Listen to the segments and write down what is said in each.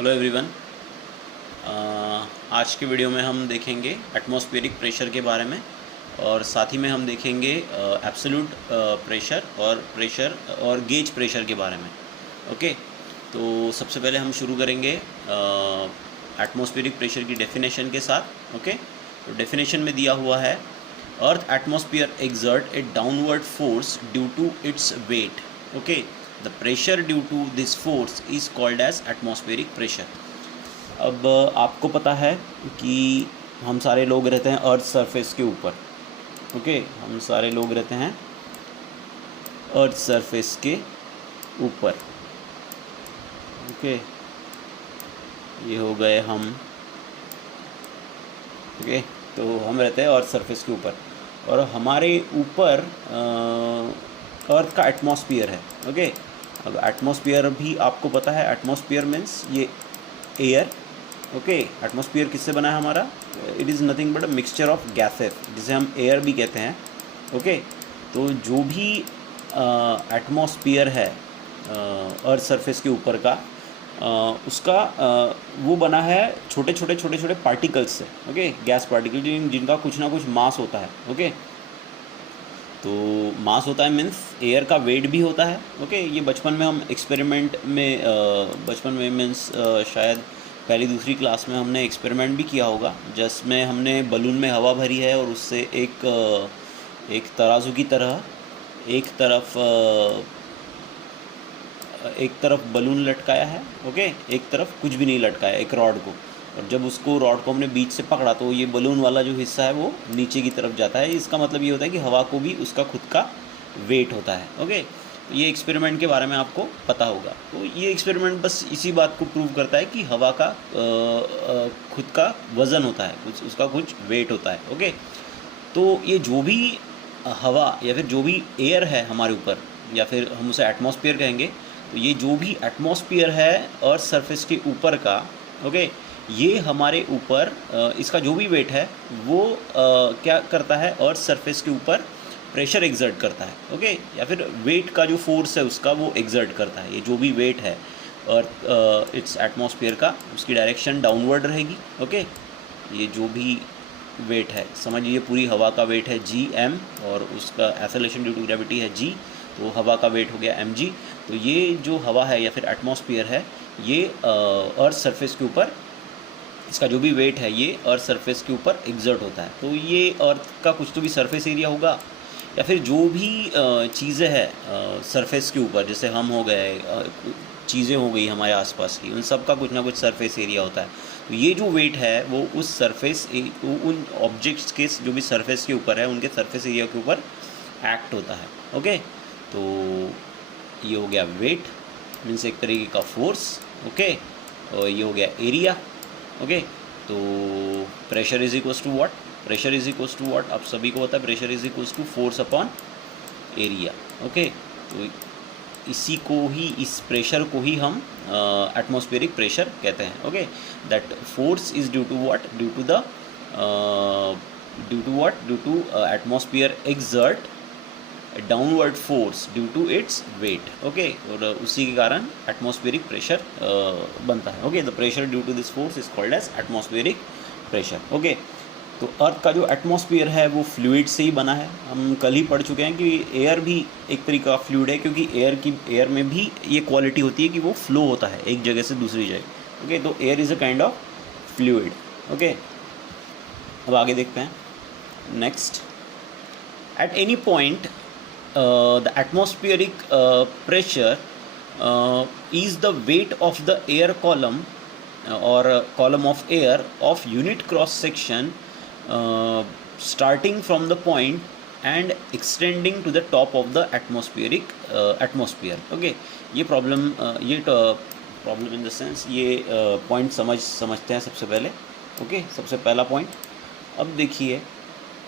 Hello everyone. आज के video में हम देखेंगे एटमॉस्फेरिक प्रेशर के बारे में और साथ ही में हम देखेंगे एब्सोल्यूट प्रेशर और गेज प्रेशर के बारे में। ओके, तो सबसे पहले हम शुरू करेंगे एटमॉस्फेरिक प्रेशर की डेफिनेशन के साथ। ओके, तो डेफिनेशन में दिया हुआ है earth atmosphere exert a downward force due to its weight. Okay, the pressure due to this force is called as atmospheric pressure. अब आपको पता है कि हम सारे लोग रहते हैं अर्थ सरफेस के ऊपर। ओके, हम सारे लोग रहते हैं अर्थ सरफेस के ऊपर। ओके, ये हो गए हम। ओके, तो हम रहते हैं अर्थ सरफेस के ऊपर और हमारे ऊपर अर्थ का एटमॉस्फेयर है। ओके, अब एटमॉस्फेयर भी आपको पता है, एटमॉस्फेयर मीन्स ये एयर। ओके, एटमॉस्फेयर किससे बना है हमारा? It is nothing but a mixture of gases, जिसे हम एयर भी कहते हैं। ओके, तो जो भी एटमॉस्फेयर है अर्थ सरफेस के ऊपर का, उसका वो बना है छोटे छोटे पार्टिकल्स से। ओके, गैस पार्टिकल जिनका कुछ ना कुछ मास होता है। ओके, तो मास होता है मीन्स एयर का वेट भी होता है। ओके, ये बचपन में हम एक्सपेरिमेंट में बचपन में मीन्स शायद पहली दूसरी क्लास में हमने एक्सपेरिमेंट भी किया होगा, जिसमें हमने बलून में हवा भरी है और उससे एक तराजू की तरह एक तरफ बलून लटकाया है। ओके, एक तरफ कुछ भी नहीं लटकाया, एक रॉड को, और जब उसको रॉड को हमने बीच से पकड़ा तो ये बलून वाला जो हिस्सा है वो नीचे की तरफ जाता है। इसका मतलब ये होता है कि हवा को भी उसका खुद का वेट होता है। ओके, तो ये एक्सपेरिमेंट के बारे में आपको पता होगा। तो ये एक्सपेरिमेंट बस इसी बात को प्रूव करता है कि हवा का खुद का वज़न होता है, उसका कुछ वेट होता है। ओके, तो ये जो भी हवा या फिर जो भी एयर है हमारे ऊपर, या फिर हम उसे एटमॉस्फेयर कहेंगे, तो ये जो भी एटमॉस्फेयर है अर्थ सरफेस के ऊपर का, ओके, ये हमारे ऊपर इसका जो भी वेट है वो क्या करता है, अर्थ सरफेस के ऊपर प्रेशर एग्जर्ट करता है। ओके, या फिर वेट का जो फोर्स है उसका वो एग्जर्ट करता है। ये जो भी वेट है अर्थ इट्स एटमॉस्फेयर का, उसकी डायरेक्शन डाउनवर्ड रहेगी। ओके, ये जो भी वेट है, समझिए पूरी हवा का वेट है gm और उसका एक्सेलरेशन ड्यू टू ग्रेविटी है g, तो हवा का वेट हो गया mg। तो ये जो हवा है या फिर एटमॉस्फेयर है, ये अर्थ सरफेस के ऊपर, इसका जो भी वेट है ये अर्थ सरफेस के ऊपर एग्जर्ट होता है। तो ये अर्थ का कुछ तो भी सरफेस एरिया होगा, या फिर जो भी चीज़ें हैं सरफेस के ऊपर, जैसे हम हो गए, चीज़ें हो गई हमारे आसपास की, उन सब का कुछ ना कुछ सरफेस एरिया होता है। तो ये जो वेट है वो उस सरफेस, उन ऑब्जेक्ट्स के जो भी सरफेस के ऊपर है उनके सरफेस एरिया के ऊपर एक्ट होता है। ओके, तो ये हो गया वेट मीन्स एक तरीके का फोर्स। ओके, और ये हो गया एरिया। ओके, तो pressure is equals to what? Pressure is equals to what आप सभी को पता है, pressure is equals to force upon area. Okay, तो इसी को ही, इस प्रेशर को ही हम एटमॉस्फेरिक प्रेशर कहते हैं। Okay, that force is due to what? Due to atmosphere exert downward force due to its weight. Okay, और उसी के कारण एटमॉस्फेरिक प्रेशर बनता है। Okay, the pressure due to this force is called as atmospheric pressure. Okay, तो earth का जो atmosphere है वो फ्लूइड से ही बना है। हम कल ही पढ़ चुके हैं कि एयर भी एक तरीके का फ्लूइड है, क्योंकि एयर में भी ये क्वालिटी होती है कि वो फ्लो होता है एक जगह से दूसरी जगह। ओके, तो air is a kind of fluid. Okay, अब आगे देखते हैं next. Eight any point the atmospheric pressure is the weight of the air column or column of air of unit cross section starting from the point and extending to the top of the atmosphere. Okay, ये problem in the sense, ये point समझते हैं सबसे पहले। Okay, सबसे पहला point, अब देखिए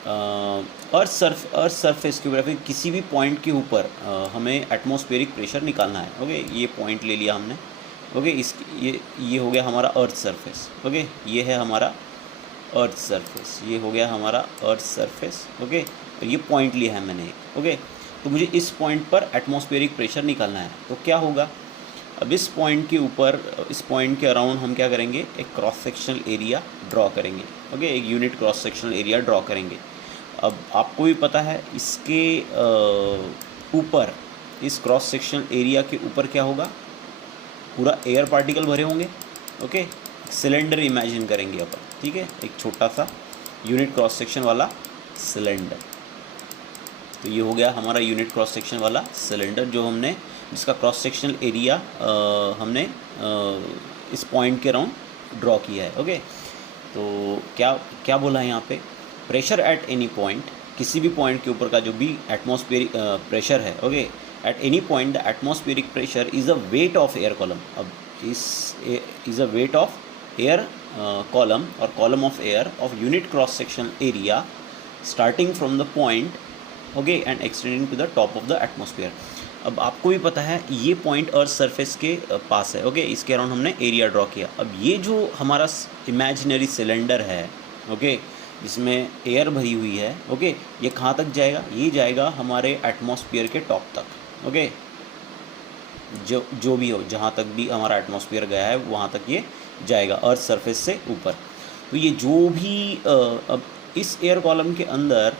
अर्थ सरफेस के ऊपर फिर किसी भी पॉइंट के ऊपर हमें एटमॉस्फेरिक प्रेशर निकालना है। ओके, ये पॉइंट ले लिया हमने। ओके, ये हो गया हमारा अर्थ सरफेस। ओके, ये है हमारा अर्थ सरफेस, ये हो गया हमारा अर्थ सरफेस। ओके, और ये पॉइंट लिया है मैंने। ओके, तो मुझे इस पॉइंट पर एटमॉस्फेरिक प्रेशर निकालना है। तो क्या होगा, अब इस पॉइंट के ऊपर, इस पॉइंट के अराउंड हम क्या करेंगे, एक क्रॉस सेक्शनल एरिया ड्रॉ करेंगे। ओके, एक unit cross sectional area draw करेंगे। अब आपको भी पता है इसके ऊपर, इस क्रॉस सेक्शनल एरिया के ऊपर क्या होगा, पूरा एयर पार्टिकल भरे होंगे। ओके, सिलेंडर इमेजिन करेंगे अपन, ठीक है, एक छोटा सा यूनिट क्रॉस सेक्शन वाला सिलेंडर। तो ये हो गया हमारा यूनिट क्रॉस सेक्शन वाला सिलेंडर, जो हमने, जिसका क्रॉस सेक्शनल एरिया हमने इस पॉइंट के अराउंड ड्रॉ किया है। ओके, तो क्या क्या बोला है यहाँ पे, प्रेशर एट एनी पॉइंट, किसी भी पॉइंट के ऊपर का जो भी एटमॉस्फेरिक प्रेशर है। Okay, at any point the atmospheric pressure is a weight of air column. अब is a weight of air column और column of air of unit cross sectional area starting from the point, okay, and extending to the top of the atmosphere. अब आपको भी पता है ये point earth surface के पास है। ओके, इसके अराउंड हमने एरिया ड्रॉ किया। अब ये जो हमारा इमेजिनरी सिलेंडर है, ओके, जिसमें एयर भरी हुई है, ओके, ये कहाँ तक जाएगा, ये जाएगा हमारे एटमॉस्फेयर के टॉप तक। ओके, जो भी हो, जहाँ तक भी हमारा एटमॉस्फेयर गया है वहाँ तक ये जाएगा, अर्थ सरफेस से ऊपर। तो ये जो भी अब इस एयर कॉलम के अंदर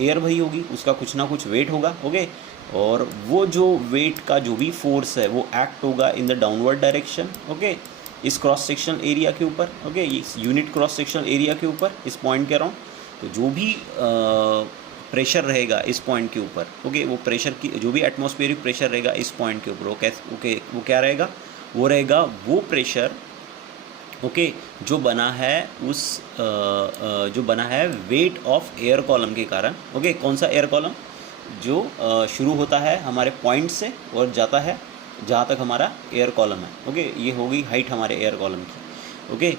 एयर भरी होगी, उसका कुछ ना कुछ वेट होगा। ओके, और वो जो वेट का जो भी फोर्स है वो एक्ट होगा in the downward direction. Okay, इस क्रॉस सेक्शनल एरिया के ऊपर, ओके, इस यूनिट क्रॉस सेक्शनल एरिया के ऊपर, इस पॉइंट के अराउंड। तो जो भी प्रेशर रहेगा इस पॉइंट के ऊपर, ओके, वो प्रेशर की, जो भी एटमॉस्फेरिक प्रेशर रहेगा इस पॉइंट के ऊपर, वो कैसे, ओके, वो क्या रहेगा, वो रहेगा वो प्रेशर, ओके, जो बना है उस जो बना है वेट ऑफ एयर कॉलम के कारण। ओके, कौन सा एयर कॉलम, जो शुरू होता है हमारे पॉइंट से और जाता है जहाँ तक हमारा एयर कॉलम है। ओके, ये हो गई हाइट हमारे एयर कॉलम की। ओके,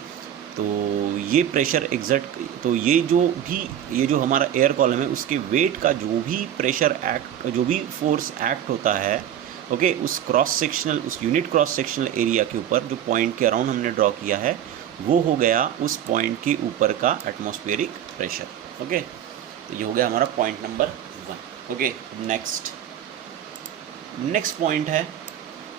तो ये प्रेशर एग्जर्ट, तो ये जो हमारा एयर कॉलम है उसके वेट का जो भी प्रेशर एक्ट, जो भी फोर्स एक्ट होता है, ओके, उस क्रॉस सेक्शनल, उस यूनिट क्रॉस सेक्शनल एरिया के ऊपर जो पॉइंट के अराउंड हमने ड्रॉ किया है, वो हो गया उस पॉइंट के ऊपर का एटमॉस्फेरिक प्रेशर। ओके, तो ये हो गया हमारा point number 1। Okay, next point है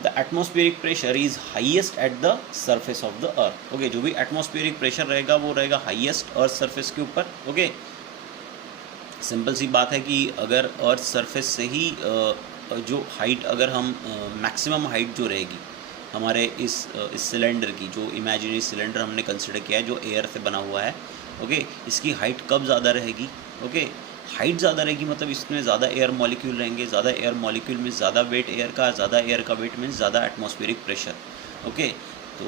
the atmospheric pressure is highest at the surface of the earth. Okay, जो भी एटमॉस्फेरिक प्रेशर रहेगा वो रहेगा हाईएस्ट अर्थ सरफेस के ऊपर। ओके, सिंपल सी बात है कि अगर अर्थ सरफेस से ही जो हाइट, अगर हम मैक्सिमम हाइट जो रहेगी हमारे इस सिलेंडर की, जो इमेजिनरी सिलेंडर हमने कंसिडर किया है जो एयर से बना हुआ है, ओके, इसकी हाइट कब ज़्यादा रहेगी, ओके, हाइट ज़्यादा रहेगी मतलब इसमें ज़्यादा एयर मॉलिक्यूल रहेंगे, ज़्यादा एयर मॉलिक्यूल मीन्स ज़्यादा वेट एयर का, ज़्यादा एयर का वेट मीन्स ज़्यादा एटमॉस्फेरिक प्रेशर। ओके, तो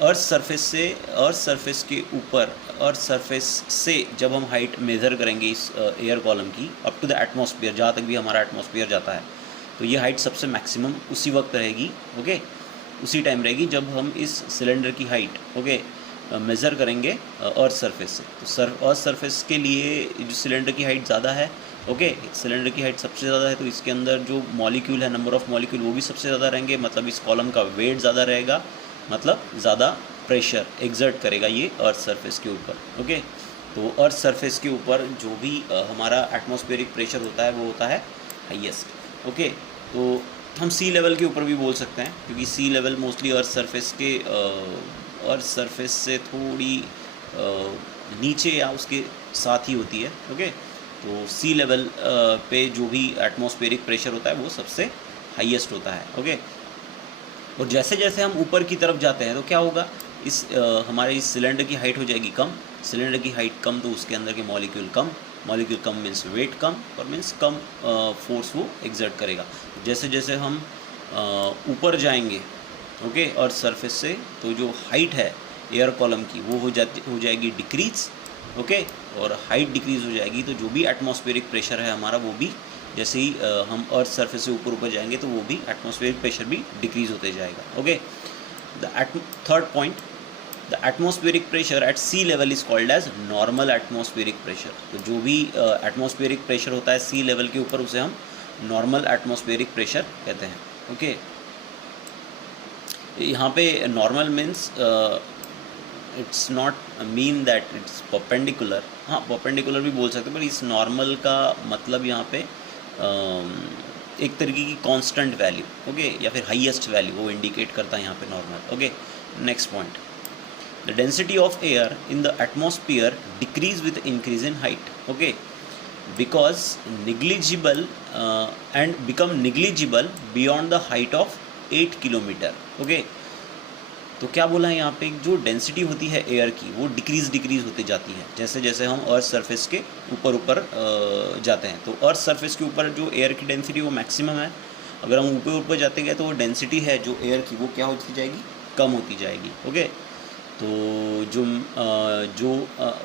अर्थ सरफेस के ऊपर, अर्थ सरफेस से जब हम हाइट मेज़र करेंगे इस एयर कॉलम की अप टू द एटमॉस्फेयर, जहाँ तक भी हमारा एटमॉस्फेयर जाता है, तो ये हाइट सबसे मैक्सिमम उसी वक्त रहेगी। ओके, उसी टाइम रहेगी जब हम इस सिलेंडर की हाइट, ओके, मेज़र करेंगे अर्थ सरफेस से। तो अर्थ सरफेस के लिए जो सिलेंडर की हाइट ज़्यादा है, ओके, सिलेंडर की हाइट सबसे ज़्यादा है, तो इसके अंदर जो मॉलिक्यूल है, नंबर ऑफ़ मॉलिक्यूल, वो भी सबसे ज़्यादा रहेंगे, मतलब इस कॉलम का वेट ज़्यादा रहेगा, मतलब ज़्यादा प्रेशर एग्जर्ट करेगा ये अर्थ सरफेस के ऊपर। ओके, तो अर्थ सरफेस के ऊपर जो भी हमारा एटमॉस्फेरिक प्रेशर होता है वो होता है हाईएस्ट। ओके, तो हम सी लेवल के ऊपर भी बोल सकते हैं, क्योंकि सी लेवल मोस्टली अर्थ सरफेस से थोड़ी नीचे या उसके साथ ही होती है। ओके, तो सी लेवल पे जो भी एटमॉस्फेरिक प्रेशर होता है वो सबसे हाईएस्ट होता है। ओके, और जैसे जैसे हम ऊपर की तरफ जाते हैं तो क्या होगा, इस हमारे इस सिलेंडर की हाइट हो जाएगी कम, सिलेंडर की हाइट कम तो उसके अंदर के मॉलिक्यूल कम मीन्स वेट कम, और मीन्स कम फोर्स वो एग्जर्ट करेगा। जैसे जैसे हम ऊपर जाएंगे, ओके, अर्थ सरफेस से, तो जो हाइट है एयर कॉलम की वो हो जाएगी डिक्रीज। ओके, और हाइट डिक्रीज़ हो जाएगी तो जो भी एटमॉस्फेरिक प्रेशर है हमारा वो भी, जैसे ही हम अर्थ सरफेस से ऊपर जाएंगे तो वो भी एटमॉस्फेरिक प्रेशर भी डिक्रीज़ होते जाएगा। Okay, third point, the atmospheric pressure at sea level is called as normal atmospheric pressure. तो जो भी एटमॉस्फेरिक प्रेशर होता है सी लेवल के ऊपर उसे हम नॉर्मल एटमॉस्फेरिक प्रेशर कहते हैं। ओके, यहाँ पे normal means it's not mean that it's perpendicular, हाँ परपेंडिकुलर भी बोल सकते हैं, पर इस नॉर्मल का मतलब यहाँ पे एक तरीके की कांस्टेंट वैल्यू, ओके, या फिर हाईएस्ट वैल्यू वो इंडिकेट करता है यहाँ पे normal, okay. Next point, the density of air in the atmosphere decrease with increase in height, okay, because negligible and become negligible beyond the height of 8 kilometre, okay. तो क्या बोला है यहाँ पे, जो डेंसिटी होती है एयर की वो डिक्रीज होते जाती है जैसे जैसे हम अर्थ सरफेस के ऊपर जाते हैं। तो अर्थ सरफेस के ऊपर जो एयर की डेंसिटी वो मैक्सिमम है, अगर हम ऊपर जाते गए तो वो डेंसिटी है जो एयर की वो क्या होती जाएगी, कम होती जाएगी, ओके। तो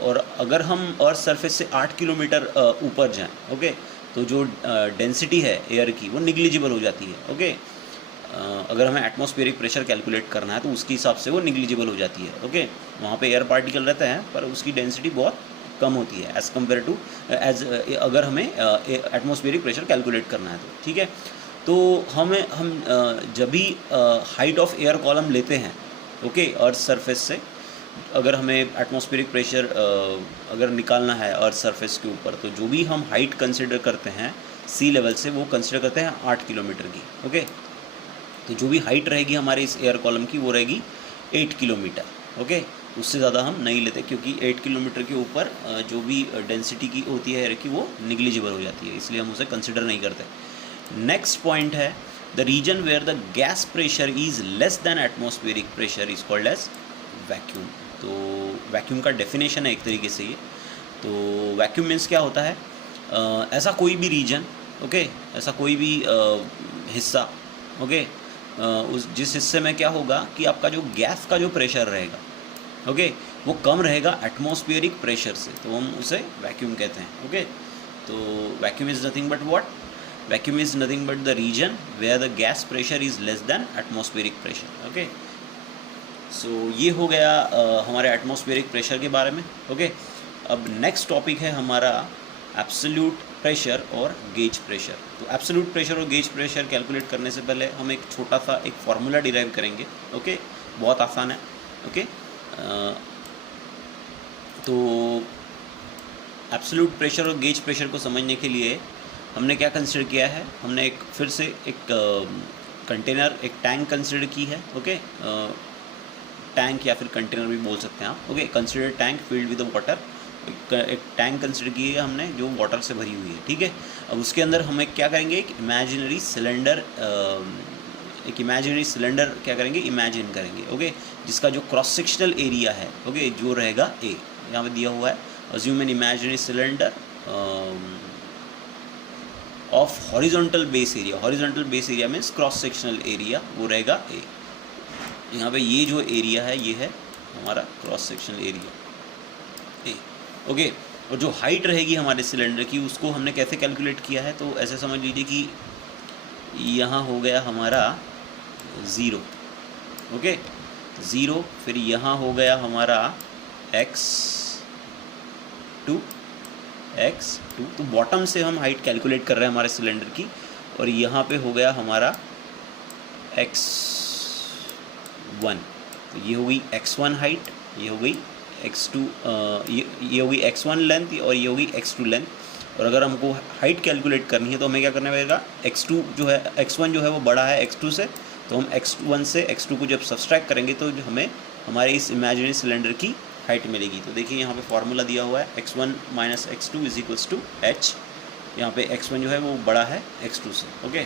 और अगर हम अर्थ सरफेस से 8 किलोमीटर ऊपर जाएं, ओके, तो जो डेंसिटी है एयर की वो निग्लिजिबल हो जाती है, ओके। अगर हमें एटमॉस्फेरिक प्रेशर कैलकुलेट करना है तो उसके हिसाब से वो निग्लिजिबल हो जाती है, ओके। वहाँ पे एयर पार्टिकल रहते हैं पर उसकी डेंसिटी बहुत कम होती है एज़ कम्पेयर टू अगर हमें एटमॉस्फेरिक प्रेशर कैलकुलेट करना है तो, ठीक है। तो हम जब भी हाइट ऑफ एयर कॉलम लेते हैं, ओके, अर्थ सरफेस से अगर हमें एटमॉस्फेरिक प्रेशर अगर निकालना है अर्थ सरफेस के ऊपर, तो जो भी हम हाइट कंसिडर करते हैं सी लेवल से वो कंसिडर करते हैं 8 किलोमीटर की, ओके। तो जो भी हाइट रहेगी हमारे इस एयर कॉलम की वो रहेगी 8 किलोमीटर, ओके। उससे ज़्यादा हम नहीं लेते क्योंकि 8 किलोमीटर के ऊपर जो भी डेंसिटी की होती है एयर की वो निग्लिजिबल हो जाती है, इसलिए हम उसे कंसिडर नहीं करते। नेक्स्ट पॉइंट है, the region where the gas pressure is less than atmospheric pressure is called as vacuum. तो वैक्यूम का डेफिनेशन है एक तरीके से ये। तो वैक्यूम मीन्स क्या होता है, ऐसा कोई भी रीजन, ओके, ऐसा कोई भी हिस्सा, ओके, उस जिस हिस्से में क्या होगा कि आपका जो गैस का जो प्रेशर रहेगा, ओके, वो कम रहेगा एटमॉस्फेरिक प्रेशर से, तो हम उसे वैक्यूम कहते हैं, ओके। तो vacuum is nothing but what, vacuum is nothing but the region where the gas pressure is less than atmospheric pressure, okay. So ये हो गया हमारे एटमॉस्फेरिक प्रेशर के बारे में, ओके। अब नेक्स्ट टॉपिक है हमारा एब्सोल्यूट प्रेशर और गेज प्रेशर। तो एब्सोल्यूट प्रेशर और गेज प्रेशर कैलकुलेट करने से पहले हम एक छोटा सा एक फार्मूला डिराइव करेंगे, ओके, बहुत आसान है, ओके। तो एब्सोल्यूट प्रेशर और गेज प्रेशर को समझने के लिए हमने क्या कंसिडर किया है, हमने एक फिर से एक कंटेनर, एक टैंक कंसिडर की है, ओके। टैंक या फिर कंटेनर भी बोल सकते हैं आप, okay. Consider tank filled with water, एक टैंक कंसिडर की है हमने जो वाटर से भरी हुई है, ठीक है। अब उसके अंदर हमें क्या करेंगे, एक इमेजिनरी सिलेंडर क्या करेंगे, इमेजिन करेंगे, ओके, जिसका जो क्रॉस सेक्शनल एरिया है, ओके, जो रहेगा ए, यहाँ पे दिया हुआ है, assume an imaginary cylinder of horizontal base area, horizontal base area means cross sectional area, वो रहेगा ए। यहाँ पे ये जो एरिया है ये है हमारा cross sectional area A, okay. और जो हाइट रहेगी हमारे सिलेंडर की उसको हमने कैसे कैलकुलेट किया है, तो ऐसे समझ लीजिए कि यहाँ हो गया हमारा 0, ओके, 0, फिर यहाँ हो गया हमारा x2, तो बॉटम से हम हाइट कैलकुलेट कर रहे हैं हमारे सिलेंडर की, और यहाँ पे हो गया हमारा x1, तो ये हो गई x1 हाइट, ये हो गई x2, ये हो गई x1 लेंथ और ये हो गई x2 लेंथ। और अगर हमको हाइट कैलकुलेट करनी है तो हमें क्या करना पड़ेगा, x1 जो है वो बड़ा है x2 से, तो हम x1 से x2 को जब सब्सट्रैक्ट करेंगे तो हमें हमारे इस इमेजिनरी सिलेंडर की हाइट मिलेगी। तो देखिए यहाँ पे फार्मूला दिया हुआ है, x1 minus x2 is equals to h। यहाँ पे x1 जो है वो बड़ा है x2 से, ओके।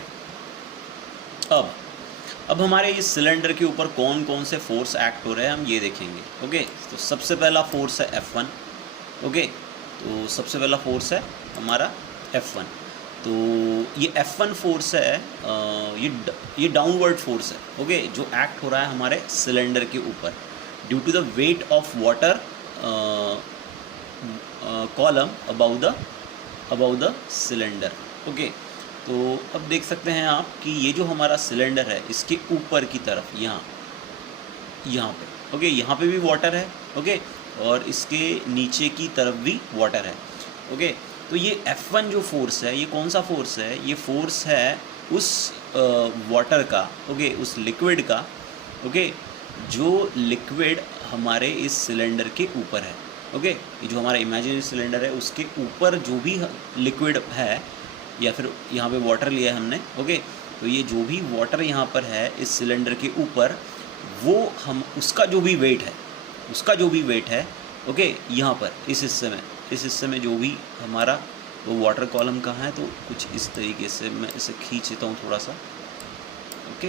अब हमारे इस सिलेंडर के ऊपर कौन कौन से फोर्स एक्ट हो रहे हैं हम ये देखेंगे, ओके। तो सबसे पहला फोर्स है F1, ओके। तो सबसे पहला फोर्स है हमारा F1। तो ये F1 फोर्स है, ये डाउनवर्ड फोर्स है, ओके, जो एक्ट हो रहा है हमारे सिलेंडर के ऊपर due to the weight of water column above the cylinder, okay. तो अब देख सकते हैं आप कि ये जो हमारा सिलेंडर है इसके ऊपर की तरफ यहाँ पे, ओके, यहाँ पे भी वाटर है, ओके, और इसके नीचे की तरफ भी वाटर है, ओके। तो ये F1 जो फोर्स है ये कौन सा फोर्स है, ये फोर्स है उस वाटर का, ओके, उस लिक्विड का, ओके, जो लिक्विड हमारे इस सिलेंडर के ऊपर है, ओके। ये जो हमारा इमेजिनरी सिलेंडर है उसके ऊपर जो भी लिक्विड है या फिर यहाँ पे वाटर लिया है हमने, ओके। तो ये जो भी वाटर यहाँ पर है इस सिलेंडर के ऊपर, वो हम उसका जो भी वेट है, ओके, यहाँ पर इस हिस्से में जो भी हमारा वो वाटर कॉलम कहाँ है, तो कुछ इस तरीके से मैं इसे खींच लेता हूँ थोड़ा सा, ओके,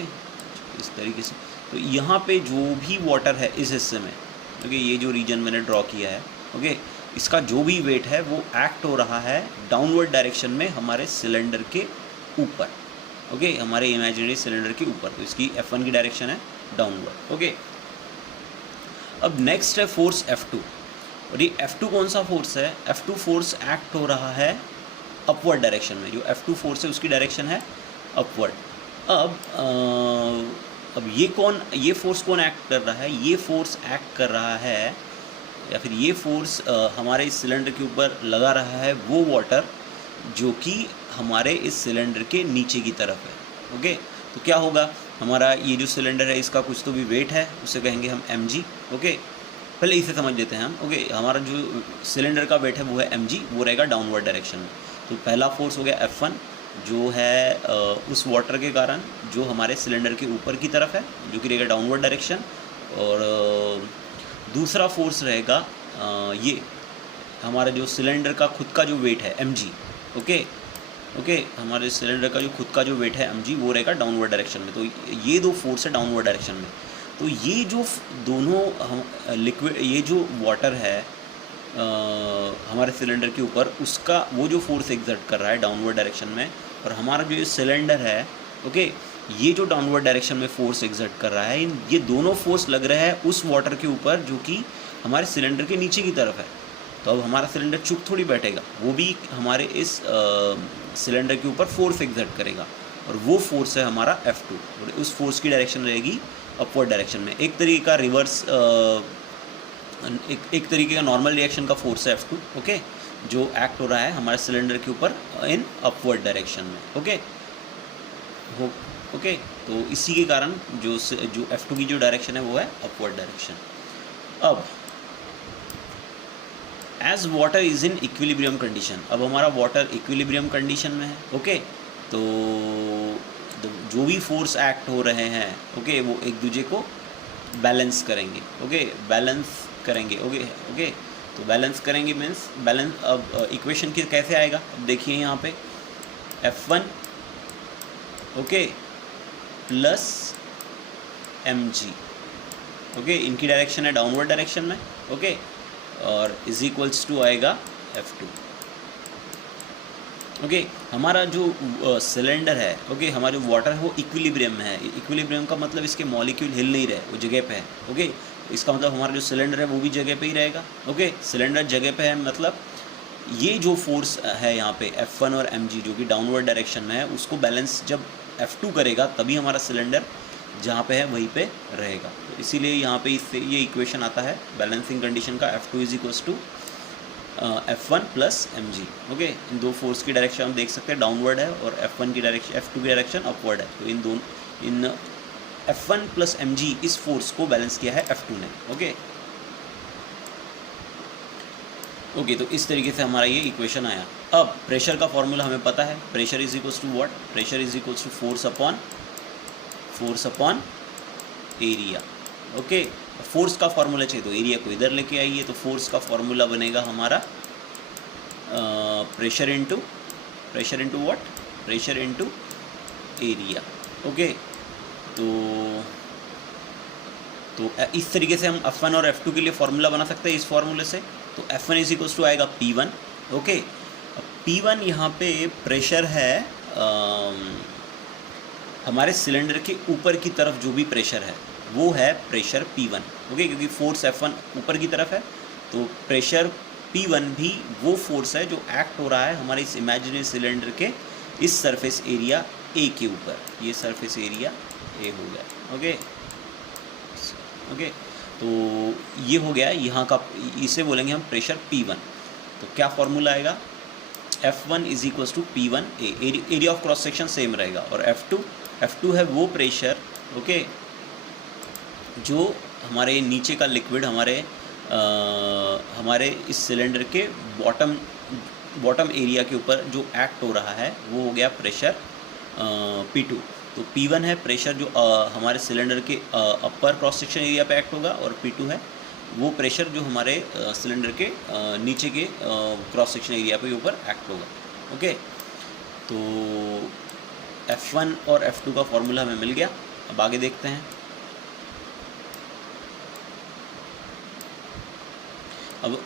इस तरीके से। तो यहाँ पे जो भी वाटर है इस हिस्से में, ओके, ये जो रीजन मैंने ड्रॉ किया है, ओके, इसका जो भी वेट है वो एक्ट हो रहा है डाउनवर्ड डायरेक्शन में हमारे सिलेंडर के ऊपर, ओके, हमारे इमेजिनरी सिलेंडर के ऊपर। तो इसकी F1 की डायरेक्शन है डाउनवर्ड, ओके। अब नेक्स्ट है फोर्स F2, और ये F2 कौन सा फोर्स है? F2 फोर्स एक्ट हो रहा है अपवर्ड डायरेक्शन में। जो F2 फोर्स है उसकी डायरेक्शन है अपवर्ड। अब ये फोर्स कौन एक्ट कर रहा है? ये फोर्स एक्ट कर रहा है, या फिर ये फोर्स हमारे इस सिलेंडर के ऊपर लगा रहा है वो वाटर जो कि हमारे इस सिलेंडर के नीचे की तरफ है, ओके। तो क्या होगा, हमारा ये जो सिलेंडर है इसका कुछ तो भी वेट है, उसे कहेंगे हम mg, ओके। पहले इसे समझ लेते हैं हम, ओके। हमारा जो सिलेंडर का वेट है वो है mg, वो रहेगा डाउनवर्ड डायरेक्शन में। तो पहला फोर्स हो गया F1 जो है उस वाटर के कारण जो हमारे सिलेंडर के ऊपर की तरफ है, जो कि रहेगा डाउनवर्ड डायरेक्शन। और दूसरा फोर्स रहेगा ये हमारा जो सिलेंडर का खुद का जो वेट है mg, ओके, हमारे सिलेंडर का जो खुद का जो वेट है mg, वो रहेगा डाउनवर्ड डायरेक्शन में। तो ये दो फोर्स है डाउनवर्ड डायरेक्शन में। तो ये जो दोनों लिक्विड, ये जो वाटर है हमारे सिलेंडर के ऊपर, उसका वो जो फोर्स एग्जर्ट कर रहा है डाउनवर्ड डायरेक्शन में, और हमारा जो ये सिलेंडर है, ओके, ये जो डाउनवर्ड डायरेक्शन में फोर्स एग्जर्ट कर रहा है, ये दोनों फोर्स लग रहे हैं उस वाटर के ऊपर जो कि हमारे सिलेंडर के नीचे की तरफ है। तो अब हमारा सिलेंडर चुप थोड़ी बैठेगा, वो भी हमारे इस सिलेंडर के ऊपर फोर्स एग्जर्ट करेगा, और वो फोर्स है हमारा F2, और उस फोर्स की डायरेक्शन रहेगी अपवर्ड डायरेक्शन में। एक तरीके का रिवर्स एक तरीके का नॉर्मल रिएक्शन का फोर्स है F2, ओके, जो एक्ट हो रहा है हमारे सिलेंडर के ऊपर इन अपवर्ड डायरेक्शन में, ओके। तो इसी के कारण जो F2 की जो डायरेक्शन है वो है अपवर्ड डायरेक्शन। अब as water is in equilibrium condition, अब हमारा वाटर इक्विलिब्रियम कंडीशन में है, ओके। तो जो भी फोर्स एक्ट हो रहे हैं, ओके, वो एक दूसरे को बैलेंस करेंगे, ओके, तो बैलेंस करेंगे मीन्स बैलेंस। अब इक्वेशन की कैसे आएगा, अब देखिए यहाँ पे F1, okay, plus mg, okay, इनकी डायरेक्शन है डाउनवर्ड डायरेक्शन में, ओके, और इज इक्वल्स टू आएगा F2, ओके। हमारा जो सिलेंडर है, ओके, हमारा जो वाटर है वो इक्विलिब्रियम में है। इक्विलिब्रियम का मतलब इसके मॉलिक्यूल हिल नहीं रहे, वो जगह पे है, ओके। इसका मतलब हमारा जो सिलेंडर है वो भी जगह पे ही रहेगा, ओके। सिलेंडर जगह पे है, मतलब ये जो फोर्स है यहाँ पे F1 और mg जो कि डाउनवर्ड डायरेक्शन में है, उसको बैलेंस जब F2 करेगा तभी हमारा सिलेंडर जहाँ पे है वहीं पे रहेगा। तो इसीलिए यहाँ पे इससे ये इक्वेशन आता है बैलेंसिंग कंडीशन का, F2 is equals to F1 plus mg, okay. इन दो फोर्स की डायरेक्शन हम देख सकते हैं डाउनवर्ड है, और F1 की डायरेक्शन, F2 की डायरेक्शन अपवर्ड है। तो इन F1 प्लस mg इस फोर्स को बैलेंस किया है F2 ने, ओके। तो इस तरीके से हमारा ये इक्वेशन आया। अब प्रेशर का फॉर्मूला हमें पता है, pressure is equals to what? Pressure is equals to force upon area, okay. Force का फॉर्मूला चाहिए तो एरिया को इधर लेके आइए, तो फोर्स का फॉर्मूला बनेगा हमारा pressure into what? Pressure into area, okay. तो इस तरीके से हम F1 और F2 के लिए फॉर्मूला बना सकते हैं इस फॉर्मूले से। तो F1 इज इक्वल्स टू आएगा P1, ओके। P1 यहाँ पे प्रेशर है हमारे सिलेंडर के ऊपर की तरफ जो भी प्रेशर है वो है प्रेशर P1, ओके, क्योंकि फोर्स F1 ऊपर की तरफ है, तो प्रेशर P1 भी वो फोर्स है जो एक्ट हो रहा है हमारे इस इमेजिनरी सिलेंडर के इस सरफेस एरिया A के ऊपर। ये सरफेस एरिया A हो गया, ओके। तो ये हो गया यहाँ का, इसे बोलेंगे हम प्रेशर P1। तो क्या फॉर्मूला आएगा? F1 is equals to P1A, area of cross section same रहेगा, और F2 है वो प्रेशर, ओके, जो हमारे नीचे का लिक्विड हमारे इस सिलेंडर के बॉटम बॉटम एरिया के ऊपर जो एक्ट हो रहा है वो हो गया प्रेशर P2। तो P1 है प्रेशर जो हमारे सिलेंडर के अपर क्रॉस सेक्शन एरिया पे एक्ट होगा, और P2 है वो प्रेशर जो हमारे सिलेंडर के नीचे के क्रॉस सेक्शन एरिया पे ऊपर एक्ट होगा। ओके, तो F1 और F2 का फॉर्मूला हमें मिल गया। अब आगे देखते हैं। अब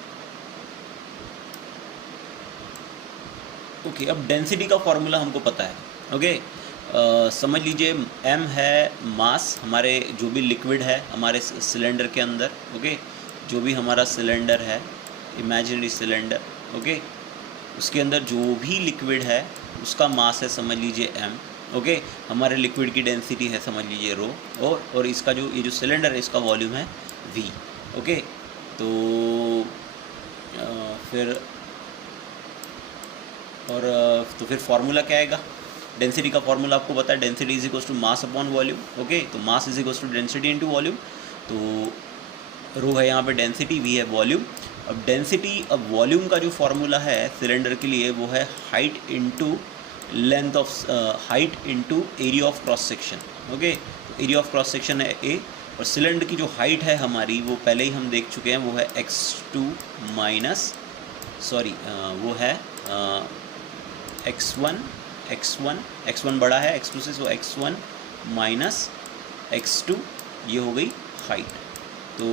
ओके, अब डेंसिटी का फॉर्मूला हमको पता है। ओके, समझ लीजिए m है मास हमारे जो भी लिक्विड है हमारे सिलेंडर के अंदर। ओके, जो भी हमारा सिलेंडर है, इमेजिनरी सिलेंडर, ओके, उसके अंदर जो भी लिक्विड है उसका मास है समझ लीजिए m। ओके, हमारे लिक्विड की डेंसिटी है समझ लीजिए रो, और इसका जो ये जो सिलेंडर है इसका वॉल्यूम है v। ओके, तो फिर फार्मूला क्या आएगा? डेंसिटी का फार्मूला आपको पता है, density is equals to mass upon volume. Okay, तो mass is equals to density into volume. तो रो है यहाँ पे डेंसिटी, वी है वॉल्यूम। अब डेंसिटी, अब वॉल्यूम का जो फार्मूला है सिलेंडर के लिए वो है height into length of height into area of cross section. Okay, तो एरिया ऑफ क्रॉस सेक्शन है ए, और सिलेंडर की जो हाइट है हमारी वो पहले ही हम देख चुके हैं, वो है x2 माइनस वो है x1 बड़ा है x2 से, सो x1 माइनस x2 ये हो गई हाइट। तो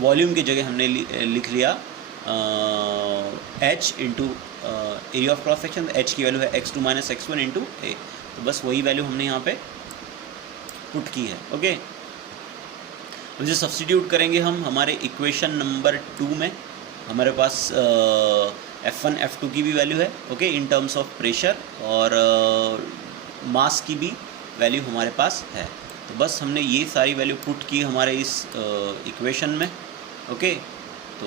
वॉल्यूम की जगह हमने लिख लिया h into area of cross section. h की वैल्यू है x2 माइनस x1 इंटू ए, तो बस वही वैल्यू हमने यहाँ पे पुट की है। ओके, मुझे सब्स्टिट्यूट करेंगे हम हमारे इक्वेशन नंबर 2 में। हमारे पास F1 F2 की भी वैल्यू है, okay, in terms of pressure, और मास की भी वैल्यू हमारे पास है। तो बस हमने ये सारी वैल्यू पुट की हमारे इस इक्वेशन में। ओके, तो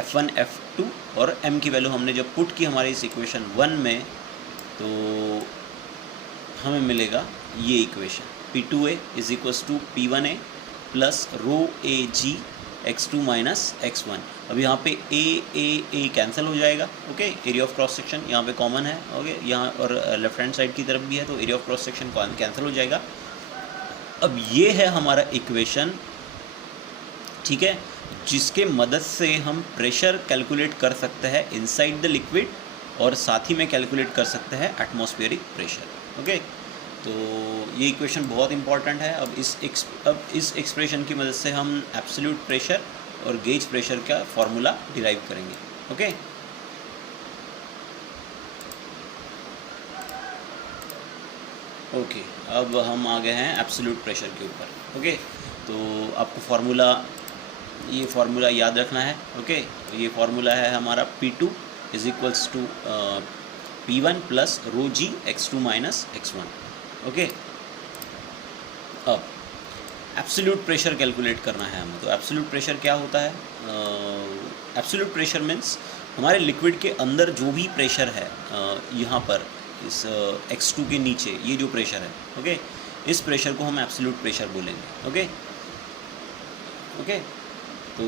F1 F2 और M की वैल्यू हमने जब पुट की हमारे इस इक्वेशन 1 में, तो हमें मिलेगा ये equation P2A is equals to P1A plus rho A G x2 minus x1। अब यहाँ पे ए कैंसिल हो जाएगा। Okay, area of cross section यहाँ पे कॉमन है। ओके, यहाँ और लेफ्ट हैंड साइड की तरफ भी है, तो area of cross section cancel हो जाएगा। अब ये है हमारा इक्वेशन, ठीक है, जिसके मदद से हम प्रेशर कैलकुलेट कर सकते हैं इनसाइड द लिक्विड, और साथ ही में कैलकुलेट कर सकते हैं एटमॉस्फेरिक प्रेशर। ओके, तो ये इक्वेशन बहुत इंपॉर्टेंट है। अब इस एक्सप्रेशन की मदद से हम एब्सोल्यूट प्रेशर और गेज प्रेशर का फॉर्मूला डिराइव करेंगे। ओके, ओके, अब हम आ गए हैं एब्सोल्यूट प्रेशर के ऊपर। ओके, तो आपको ये फार्मूला याद रखना है। ओके, तो ये फार्मूला है हमारा P2 is equals to P1 plus rho G x2 minus x1। Okay, अब एब्सोल्यूट प्रेशर कैलकुलेट करना है हमें। तो एब्सोल्यूट प्रेशर क्या होता है? एब्सोल्यूट प्रेशर मीन्स हमारे लिक्विड के अंदर जो भी प्रेशर है, यहाँ पर इस x2 के नीचे ये जो प्रेशर है, ओके, इस प्रेशर को हम एब्सोल्यूट प्रेशर बोलेंगे। ओके, ओके, तो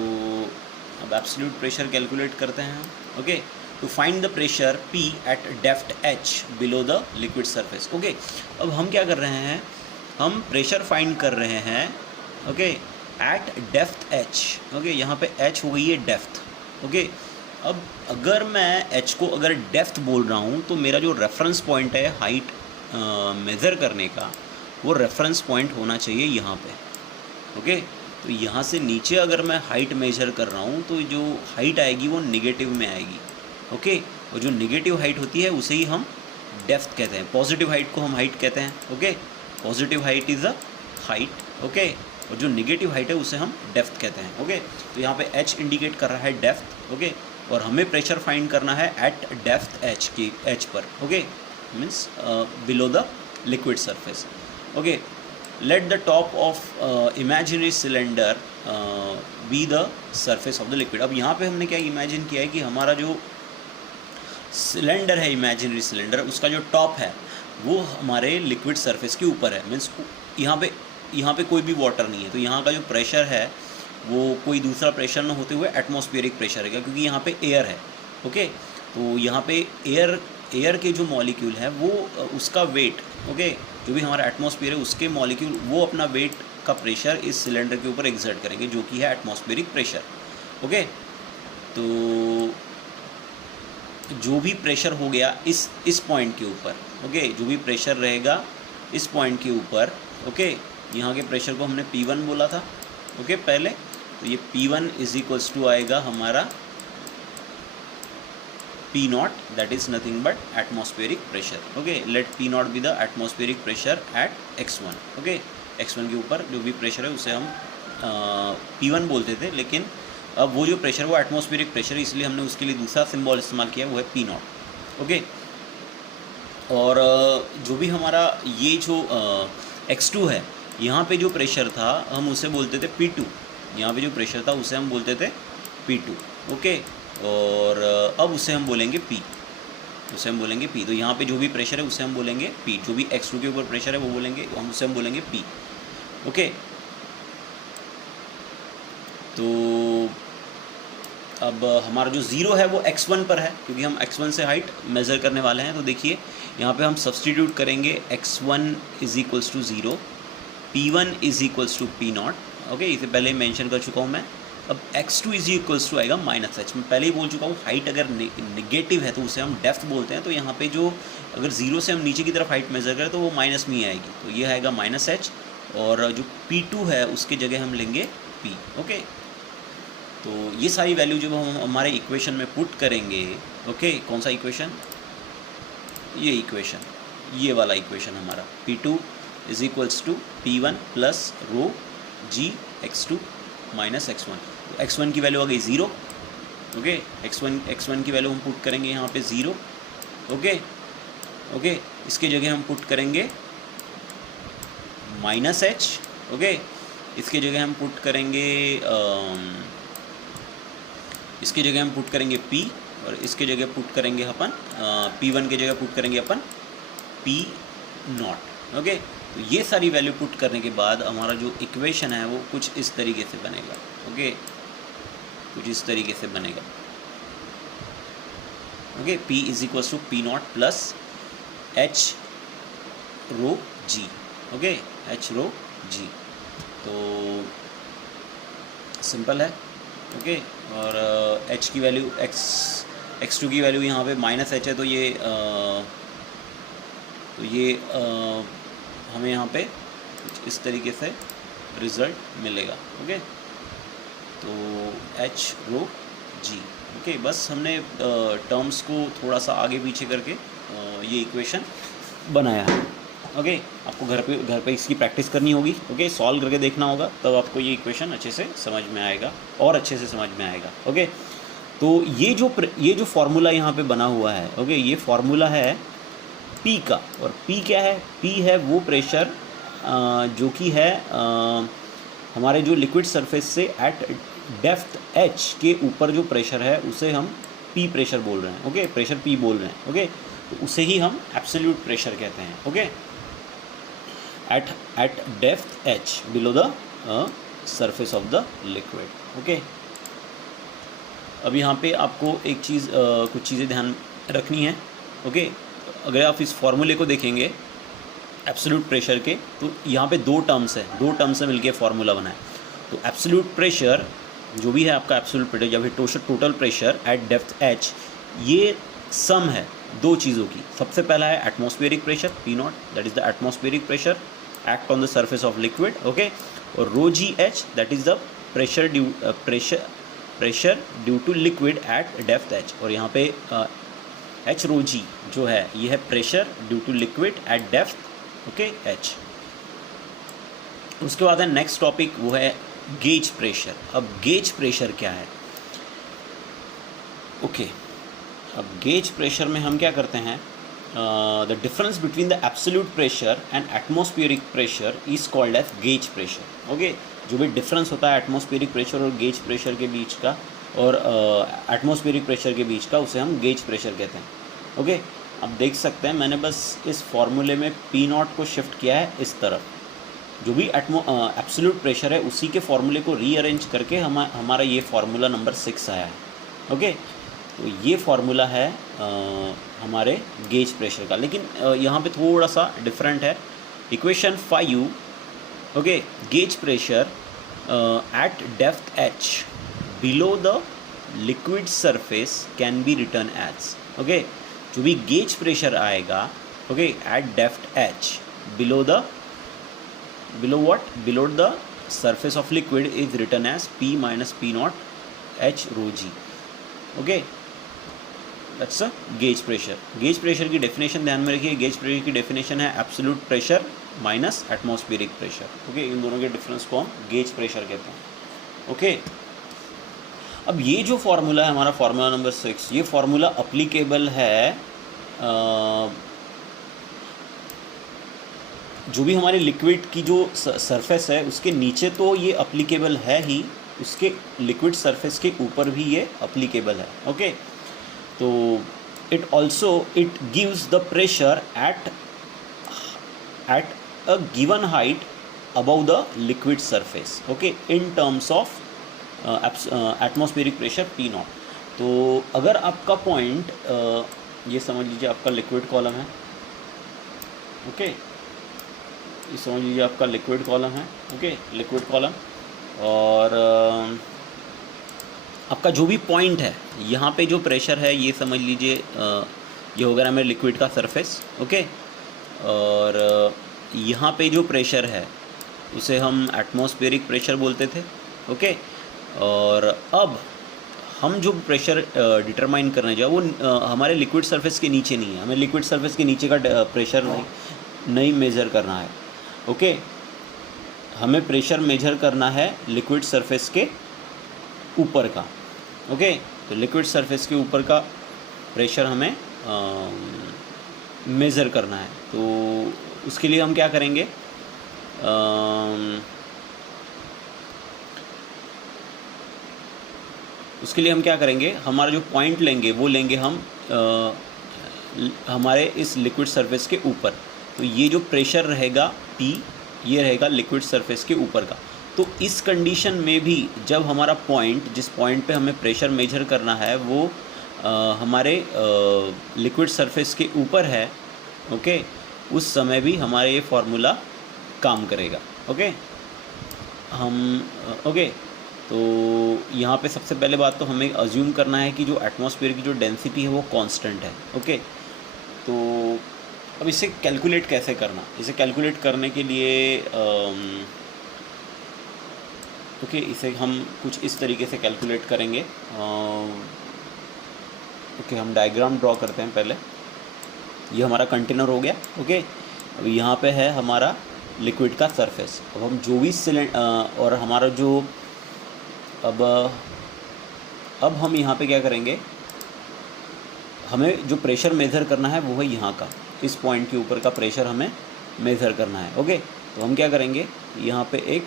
अब एब्सोल्यूट प्रेशर कैलकुलेट करते हैं हम। Okay, to find the pressure P at depth h below the liquid surface. Okay, अब हम क्या कर रहे हैं? हम प्रेशर फाइंड कर रहे हैं, okay, at depth h। Okay, यहाँ पे h हो गई है डेप्थ। ओके, अब अगर मैं h को अगर डेप्थ बोल रहा हूँ, तो मेरा जो रेफरेंस पॉइंट है हाइट मेज़र करने का, वो रेफरेंस पॉइंट होना चाहिए यहाँ पे। ओके, तो यहाँ से नीचे अगर मैं हाइट मेजर कर रहा हूँ, तो जो हाइट आएगी वो निगेटिव में आएगी। ओके, और जो निगेटिव हाइट होती है उसे ही हम डेप्थ कहते हैं। पॉजिटिव हाइट को हम हाइट कहते हैं। Okay, positive height is a height. Okay, और जो निगेटिव हाइट है उसे हम डेप्थ कहते हैं। ओके, तो यहाँ पे h इंडिकेट कर रहा है डेप्थ। ओके, और हमें प्रेशर फाइंड करना है एट डेप्थ h पर। Okay, means below the liquid surface. Okay, let the top of imaginary cylinder be the surface of the liquid। अब यहाँ पे हमने क्या इमेजिन किया है कि हमारा जो सिलेंडर है, इमेजिनरी सिलेंडर, उसका जो टॉप है वो हमारे लिक्विड सरफेस के ऊपर है। मीन्स यहाँ पे कोई भी वाटर नहीं है, तो यहाँ का जो प्रेशर है वो कोई दूसरा प्रेशर ना होते हुए एटमॉस्फेरिक प्रेशर है, क्योंकि यहाँ पे एयर है। ओके। तो यहाँ पे एयर के जो मॉलिक्यूल है वो उसका वेट, ओके, जो भी हमारा एटमॉस्फेयर है उसके मॉलिक्यूल वो अपना वेट का प्रेशर इस सिलेंडर के ऊपर एक्सर्ट करेंगे, जो कि है एटमॉस्फेरिक प्रेशर। ओके, तो जो भी प्रेशर हो गया इस पॉइंट के ऊपर, ओके, जो भी प्रेशर रहेगा इस पॉइंट के ऊपर, ओके, यहाँ के प्रेशर को हमने P1 बोला था, ओके, पहले। तो ये P1 इज इक्वल्स टू आएगा हमारा P0, that is nothing but atmospheric pressure. Okay, let P0 be the atmospheric pressure at x1। Okay, x1 के ऊपर जो भी प्रेशर है उसे हम P1 बोलते थे, लेकिन अब वो जो प्रेशर वो एटमॉस्फेरिक प्रेशर है, इसलिए हमने उसके लिए दूसरा सिंबल इस्तेमाल किया, वो है P0। ओके, और जो भी हमारा ये जो x2 है, यहाँ पे जो प्रेशर था हम उसे बोलते थे P2। यहाँ पे जो प्रेशर था उसे हम बोलते थे P2। ओके, और अब उसे हम बोलेंगे P, उसे हम बोलेंगे P। तो यहाँ पे जो भी प्रेशर है उसे हम बोलेंगे P, जो भी x2 के ऊपर प्रेशर है वो बोलेंगे हम, उसे हम बोलेंगे P। ओके, तो अब हमारा जो ज़ीरो है वो x1 पर है, क्योंकि हम x1 से हाइट मेज़र करने वाले हैं। तो देखिए यहाँ पे हम सब्सटीट्यूट करेंगे x1 is equals to 0, P1 is equals to P0। Okay, इसे पहले मेंशन कर चुका हूँ मैं। अब x2 इज इक्वल्स टू आएगा -h। मैं पहले ही बोल चुका हूँ, हाइट अगर नेगेटिव है तो उसे हम डेप्थ बोलते हैं। तो यहाँ पे जो अगर 0 से हम नीचे की तरफ हाइट मेज़र करें तो वो माइनस में ही आएगी, तो ये आएगा -h, और जो P2 है उसके जगह हम लेंगे P। ओके, तो ये सारी वैल्यू जब हम हमारे इक्वेशन में पुट करेंगे, ओके, कौन सा इक्वेशन, ये इक्वेशन, ये वाला इक्वेशन हमारा P2 is equals to P1 plus rho G x2 minus x1। तो x1 की वैल्यू आ गई 0। ओके, x1 की वैल्यू हम पुट करेंगे यहाँ पे 0। ओके, इसके जगह हम पुट करेंगे -h। ओके, इसके जगह हम पुट करेंगे इसके जगह हम पुट करेंगे P, और इसके जगह पुट करेंगे अपन P1 के जगह पुट करेंगे अपन P0। ओके, तो ये सारी वैल्यू पुट करने के बाद हमारा जो इक्वेशन है वो कुछ इस तरीके से बनेगा। ओके, कुछ इस तरीके से बनेगा। Okay, P is equal to P0 plus H rho G। Okay, H rho G, तो सिंपल है। ओके, और H की वैल्यू x2 की वैल्यू यहाँ पे -h है, तो ये हमें यहाँ पे कुछ इस तरीके से रिज़ल्ट मिलेगा। ओके, तो H रो G। ओके, बस हमने टर्म्स को थोड़ा सा आगे पीछे करके ये इक्वेशन बनाया है। ओके, आपको घर पे इसकी प्रैक्टिस करनी होगी। ओके, सॉल्व करके देखना होगा, तब आपको ये इक्वेशन अच्छे से समझ में आएगा, और अच्छे से समझ में आएगा। ओके, तो ये जो फार्मूला यहाँ पे बना हुआ है, ओके, ये फार्मूला है P का, और P क्या है, P है वो प्रेशर जो कि है हमारे जो लिक्विड सरफेस से एट डेप्थ h के ऊपर जो प्रेशर है उसे हम P प्रेशर बोल रहे हैं। ओके, प्रेशर P बोल रहे हैं। ओके, तो उसे ही हम एब्सोल्यूट प्रेशर कहते हैं। Okay, at depth h below the surface of the liquid। Okay, अब यहाँ पे आपको एक चीज़ कुछ चीज़ें ध्यान रखनी है। ओके, अगर आप इस फॉर्मूले को देखेंगे एब्सोल्यूट प्रेशर के, तो यहाँ पे दो टर्म्स से मिलके फार्मूला बना है। तो एब्सोल्यूट प्रेशर जो भी है आपका एब्सोल्यूट प्रेशर या फिर total pressure at depth h, ये सम है दो चीज़ों की। सबसे पहला है atmospheric pressure P0, that is the atmospheric pressure act on the surface of liquid. Okay, और rho GH, that is the pressure due to liquid at depth h, और यहाँ पे H रो G जो है ये है pressure due to liquid at depth, okay, h। उसके बाद है नेक्स्ट टॉपिक, वो है गेज प्रेशर। अब गेज प्रेशर क्या है? ओके, अब गेज प्रेशर में हम क्या करते हैं, the difference between the absolute pressure and atmospheric pressure is called as gauge pressure. Okay, जो भी डिफरेंस होता है एटमॉस्फेरिक प्रेशर और गेज प्रेशर के बीच का, और एटमॉस्फेरिक प्रेशर के बीच का, उसे हम गेज प्रेशर कहते हैं। ओके, अब देख सकते हैं मैंने बस इस फॉर्मूले में P0 को शिफ्ट किया है इस तरफ। जो भी एब्सोल्यूट प्रेशर है उसी के फॉर्मूले को रीअरेंज करके हमारा ये फार्मूला नंबर 6 आया है। ओके, तो ये फार्मूला है हमारे गेज प्रेशर का। लेकिन यहाँ पे थोड़ा सा डिफरेंट है। Equation 5, okay, gauge pressure at depth h below the liquid surface can be written as, okay, जो भी गेज प्रेशर आएगा, okay, at depth h below the surface of liquid is written as P minus P naught H rho g, okay, that's a gauge pressure। Gauge pressure की definition ध्यान में रखिए। Gauge pressure की definition है absolute pressure minus atmospheric pressure, okay, इन दोनों के difference को हम गेज प्रेशर कहते हैं, ओके। अब ये जो फार्मूला है हमारा फार्मूला नंबर 6, ये फार्मूला अप्लीकेबल है जो भी हमारे लिक्विड की जो सरफेस है उसके नीचे तो ये अप्लीकेबल है ही, उसके लिक्विड सरफेस के ऊपर भी ये अप्लीकेबल है, ओके। तो it gives the pressure at a given height above the liquid surface, okay, in terms of atmospheric pressure P not. तो अगर आपका पॉइंट ये समझ लीजिए आपका लिक्विड कॉलम है, ओके, ये समझ लीजिए आपका लिक्विड कॉलम है, ओके, लिक्विड कॉलम, और आपका जो भी पॉइंट है यहाँ पे जो प्रेशर है ये समझ लीजिए ये हो गया मेरे लिक्विड का सरफेस, ओके, और यहाँ पे जो प्रेशर है उसे हम एटमॉस्फेरिक प्रेशर बोलते थे, ओके। और अब हम जो प्रेशर डिटरमाइन करने जाए वो हमारे लिक्विड सरफेस के नीचे नहीं है, हमें लिक्विड सरफेस के नीचे का प्रेशर नहीं मेज़र करना है, ओके। हमें प्रेशर मेजर करना है लिक्विड सरफेस के ऊपर का, ओके। तो लिक्विड सरफेस के ऊपर का प्रेशर हमें मेज़र करना है। तो उसके लिए हम क्या करेंगे, हमारा जो पॉइंट लेंगे वो लेंगे हम हमारे इस लिक्विड सरफेस के ऊपर। तो ये जो प्रेशर रहेगा P, ये रहेगा लिक्विड सरफेस के ऊपर का। तो इस कंडीशन में भी जब हमारा पॉइंट, जिस पॉइंट पे हमें प्रेशर मेजर करना है वो हमारे लिक्विड सरफेस के ऊपर है, ओके, उस समय भी हमारा ये फार्मूला काम करेगा, ओके। ओके, तो यहाँ पे सबसे पहले बात तो हमें अज्यूम करना है कि जो एटमॉस्फेयर की जो डेंसिटी है वो कांस्टेंट है, ओके। तो अब इसे कैलकुलेट कैसे करना, इसे कैलकुलेट करने के लिए ओके, इसे हम कुछ इस तरीके से कैलकुलेट करेंगे। ओके, हम डायग्राम ड्रॉ करते हैं पहले। ये हमारा कंटेनर हो गया, ओके। अब यहाँ पे है हमारा लिक्विड का सरफेस। अब हम जो भी और हमारा जो अब हम यहाँ पे क्या करेंगे, हमें जो प्रेशर मेज़र करना है वो है यहाँ का, इस पॉइंट के ऊपर का प्रेशर हमें मेज़र करना है, ओके। तो हम क्या करेंगे, यहाँ पे एक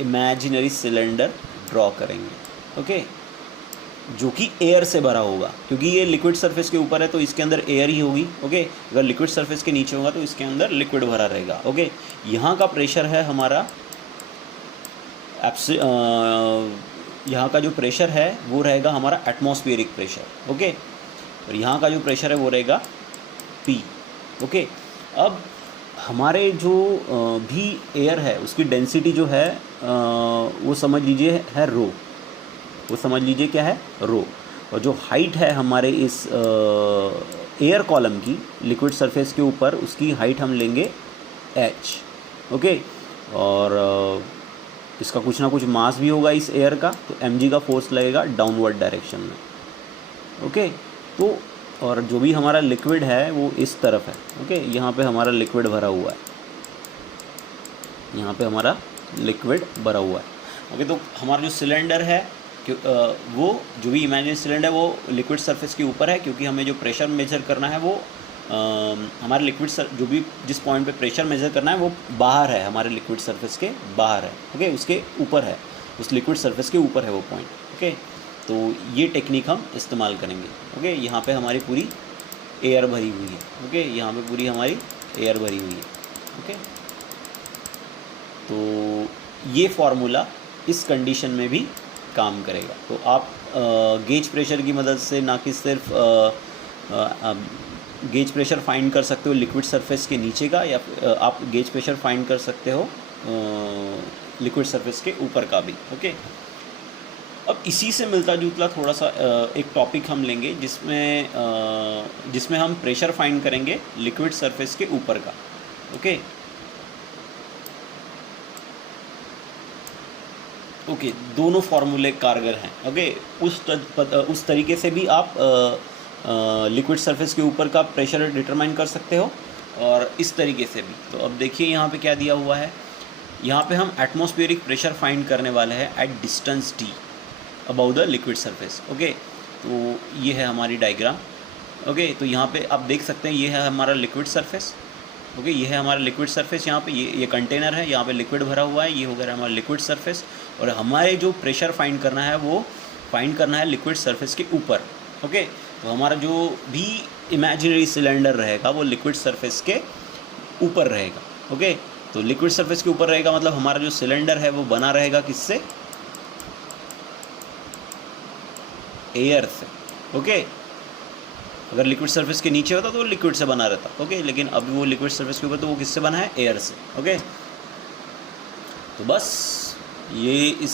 इमेजिनरी सिलेंडर ड्रॉ करेंगे, ओके, जो कि एयर से भरा होगा, क्योंकि ये लिक्विड सरफेस के ऊपर है तो इसके अंदर एयर ही होगी, ओके। अगर लिक्विड सरफेस के नीचे होगा तो इसके अंदर लिक्विड भरा रहेगा, ओके। यहाँ का प्रेशर है हमारा यहाँ का जो प्रेशर है वो रहेगा हमारा एटमॉस्फेरिक प्रेशर, ओके। और यहाँ का जो प्रेशर है वो रहेगा P, ओके। अब हमारे जो भी एयर है उसकी डेंसिटी जो है वो समझ लीजिए है रो, वो समझ लीजिए क्या है, रो। और जो हाइट है हमारे इस एयर कॉलम की लिक्विड सरफेस के ऊपर, उसकी हाइट हम लेंगे h, ओके। और इसका कुछ ना कुछ मास भी होगा इस एयर का, तो mg का फोर्स लगेगा डाउनवर्ड डायरेक्शन में, ओके। तो और जो भी हमारा लिक्विड है वो इस तरफ है, ओके। यहाँ पे हमारा लिक्विड भरा हुआ है, यहाँ पे हमारा लिक्विड भरा हुआ है, ओके। तो हमारा जो सिलेंडर है वो जो भी इमेजिनरी सिलेंडर है वो लिक्विड सरफेस के ऊपर है, क्योंकि हमें जो प्रेशर मेजर करना है वो हमारे लिक्विड जो भी जिस पॉइंट पे प्रेशर मेजर करना है वो बाहर है, हमारे लिक्विड सरफेस के बाहर है, ओके, उसके ऊपर है, उस लिक्विड सरफेस के ऊपर है वो पॉइंट, ओके। तो ये टेक्निक हम इस्तेमाल करेंगे, ओके। यहाँ पे हमारी पूरी एयर भरी हुई है, ओके, यहाँ पे पूरी हमारी एयर भरी हुई है, ओके। तो ये फार्मूला इस कंडीशन में भी काम करेगा। तो आप गेज प्रेशर की मदद से ना कि सिर्फ गेज प्रेशर फाइंड कर सकते हो लिक्विड सरफेस के नीचे का, या आप गेज प्रेशर फाइंड कर सकते हो लिक्विड सरफेस के ऊपर का भी। ओके, अब इसी से मिलता जुलता थोड़ा सा एक टॉपिक हम लेंगे जिसमें हम प्रेशर फाइंड करेंगे लिक्विड सरफेस के ऊपर का। ओके ओके, दोनों फार्मूले कारगर हैं। ओके, उस तरीके से भी आप लिक्विड सरफेस के ऊपर का प्रेशर डिटरमाइन कर सकते हो, और इस तरीके से भी। तो अब देखिए यहाँ पे क्या दिया हुआ है। यहाँ पे हम एटमॉस्फेरिक प्रेशर फाइंड करने वाले हैं at distance T about the liquid surface. Okay, तो ये है हमारी डायग्राम। ओके, तो यहाँ पे आप देख सकते हैं ये है हमारा लिक्विड सरफेस। ओके, ये है हमारा लिक्विड सरफेस। यहाँ पे ये कंटेनर है, यहाँ पे लिक्विड भरा हुआ है, ये हो गया हमारा लिक्विड सरफेस। और हमारे जो प्रेशर फाइंड करना है वो फाइंड करना है लिक्विड सरफेस के ऊपर। ओके, तो हमारा जो भी इमेजिनरी सिलेंडर रहेगा वो लिक्विड सरफेस के ऊपर रहेगा। ओके, तो लिक्विड सरफेस के ऊपर रहेगा मतलब हमारा जो सिलेंडर है वो बना रहेगा किससे? एयर से। ओके, अगर लिक्विड सरफेस के नीचे होता तो वो लिक्विड से बना रहता। ओके, लेकिन अभी वो लिक्विड सरफेस के ऊपर, तो वो किससे बना है? एयर से। ओके, तो बस ये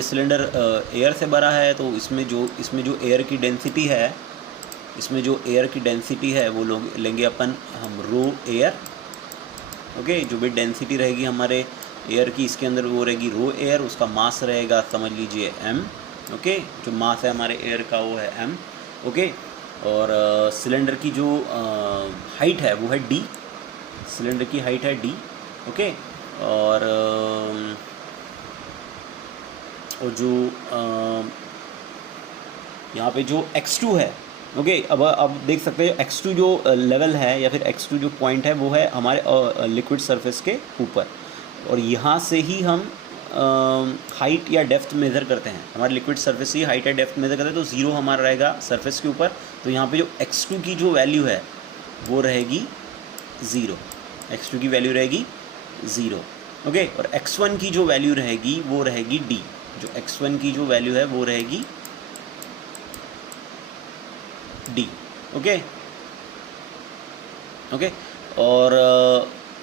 सिलेंडर एयर से भरा है, तो इसमें जो एयर की डेंसिटी है, वो लोग लेंगे अपन हम रो एयर। ओके, जो भी डेंसिटी रहेगी हमारे एयर की इसके अंदर वो रहेगी रो एयर। उसका मास रहेगा समझ लीजिए m। ओके, जो मास है हमारे एयर का वो है m। ओके, और सिलेंडर की जो हाइट है वो है d। सिलेंडर की हाइट है d। ओके, और जो यहाँ पे जो x2 है। ओके, अब देख सकते हैं x2 जो लेवल है या फिर x2 जो पॉइंट है वो है हमारे लिक्विड सरफेस के ऊपर, और यहाँ से ही हम हाइट या डेप्थ मेज़र करते हैं। हमारे लिक्विड सरफेस से ही हाइट या डेप्थ मेज़र करते हैं, तो ज़ीरो हमारा रहेगा सरफेस के ऊपर। तो यहाँ पे जो x2 की जो वैल्यू है वो रहेगी ज़ीरो। x2 की वैल्यू रहेगी ज़ीरो। ओके, और x1 की जो वैल्यू रहेगी वो रहेगी d। जो x1 की जो वैल्यू है वो रहेगी d। ओके ओके, और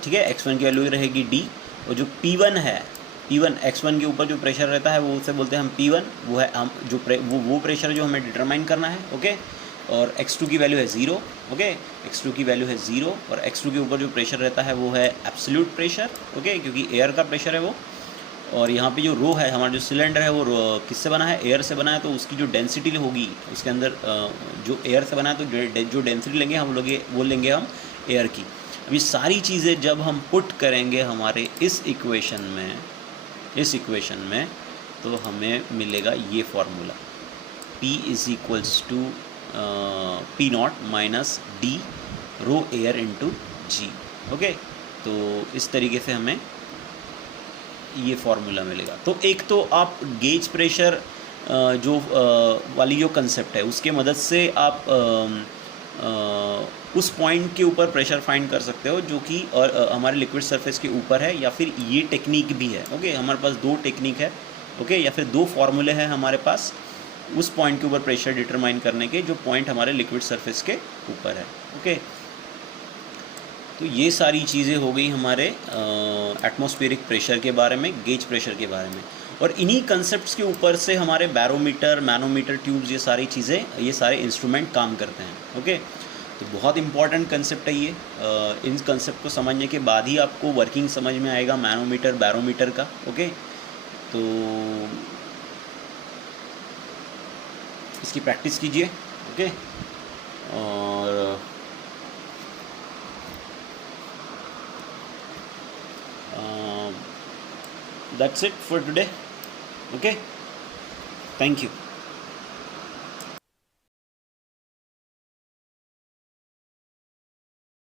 ठीक है, x1 की वैल्यू रहेगी d। और जो p1 है, p1 x1 के ऊपर जो प्रेशर रहता है वो उसे बोलते हैं हम p1। वो है हम जो वो प्रेशर जो हमें डिटरमाइन करना है। ओके, और x2 की वैल्यू है ज़ीरो। ओके, x2 की वैल्यू है ज़ीरो, और x2 के ऊपर जो प्रेशर रहता है वो है एब्सोल्यूट प्रेशर। ओके, क्योंकि एयर का प्रेशर है वो। और यहाँ पे जो रो है, हमारा जो सिलेंडर है वो किससे बना है? एयर से बना है। तो उसकी जो डेंसिटी होगी उसके अंदर जो एयर से बना है, तो जो डेंसिटी लेंगे हम लोग वो लेंगे हम एयर की। अब ये सारी चीज़ें जब हम पुट करेंगे हमारे इस इक्वेशन में, तो हमें मिलेगा ये formula P = P naught minus D rho air into G। Okay, तो इस तरीके से हमें ये फार्मूला मिलेगा। तो एक तो आप गेज प्रेशर जो वाली जो कंसेप्ट है उसके मदद से आप उस पॉइंट के ऊपर प्रेशर फाइंड कर सकते हो जो कि और हमारे लिक्विड सरफेस के ऊपर है, या फिर ये टेक्निक भी है। ओके, हमारे पास दो टेक्निक है। ओके, या फिर दो फार्मूले हैं हमारे पास उस पॉइंट के ऊपर प्रेशर डिटरमाइन करने के, जो पॉइंट हमारे लिक्विड सरफेस के ऊपर है। ओके, तो ये सारी चीज़ें हो गई हमारे एटमॉस्फेरिक प्रेशर के बारे में, गेज प्रेशर के बारे में। और इन्हीं कंसेप्ट्स के ऊपर से हमारे बैरोमीटर, मैनोमीटर, ट्यूब्स, ये सारी चीज़ें, ये सारे इंस्ट्रूमेंट काम करते हैं। ओके, तो बहुत इंपॉर्टेंट कंसेप्ट है ये। इन कंसेप्ट को समझने के बाद ही आपको वर्किंग समझ में आएगा मैनोमीटर, बैरोमीटर का। ओके, तो इसकी प्रैक्टिस कीजिए। ओके, और that's it for today. Okay, thank you.